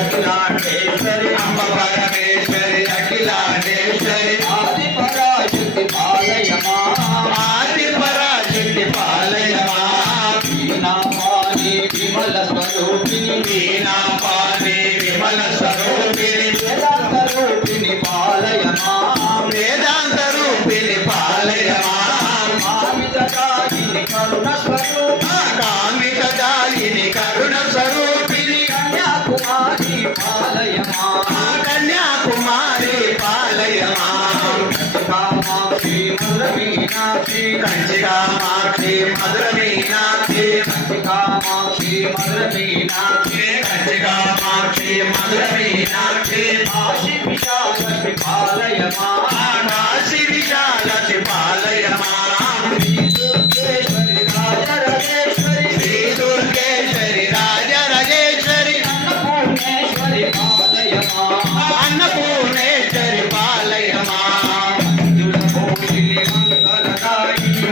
అఖిలాండేశ్వరి అంబ పరమేశ్వరి అఖిలాండేశ్వరి ఆది పరాశక్తి పాలయమా ఆది పరాశక్తి పాలయమా వీణాపాణి విమల స్వరూపిణి వీణాపాణి విమల స్వరూపిణి వేదాంత రూపిణి పాలయమా వేదాంత రూపిణి పాలయమా కామితదాయిని కరుణ స్వరూప కామితదాయిని కరుణ స్వరూపిణి కన్యాకుమారి పాలయమా కన్యాకుమారి పాలయమా కామాక్షి మధుర మీనాక్షి కంచికామాక్షి మధుర మీనాక్షి కామాక్షి మధుర మీనాక్షి కంచికామాక్షి మధుర మీనాక్షి కాశీ విశాలక్షి పాలయమా కాశీ విశాలక్షి పాలయమా దుర్గేశ్వరి రాజరాజేశ్వరి శ్రీ దుర్గేశ్వరి రాజరాజేశ్వరి అన్నపూర్ణేశ్వరి పాలయమా అన్నపూర్ణేశ్వరి పాలయమా మంజుల భూషిణి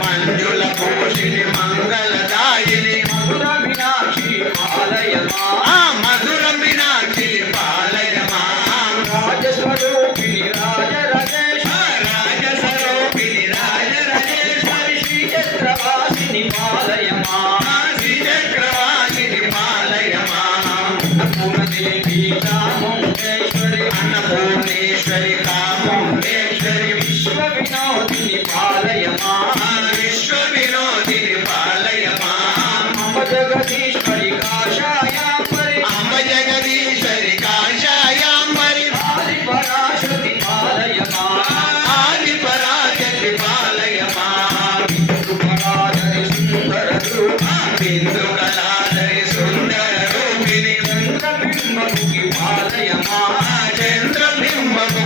మంజుల భూషిణి మంగళదాయిని మధుర మీనాక్షి పాలయమా మధుర మీనాక్షి పాలయమా రాజస్వరూపిణి రాజరాజేశ్వరి రాజస్వరూపిణి రాజరాజేశ్వరి శ్రీచక్రవాసిని పాలయమా శ్రీచక్రవాసిని పాలయమా పూర్ణదేవి చాముండేశ్వరి అన్నపూర్ణేశ్వరి కాముండేశ్వరి విశ్వ వినోదిని పాలయమా విశ్వ వినోదిని పాలయమా మమ జగదీశ్వరి కాషాయాంబరి అమ్మ జగదీశ్వరి కాషాయాంబరి ఆది పరాశక్తి పాలయమా ఆది పరాశక్తి పాలయమా సుపరాధరి సుందర రూప బిందు కళాధరి సుందర రూపిణి చంద్రబింబముఖి పాలయమా చంద్రబింబము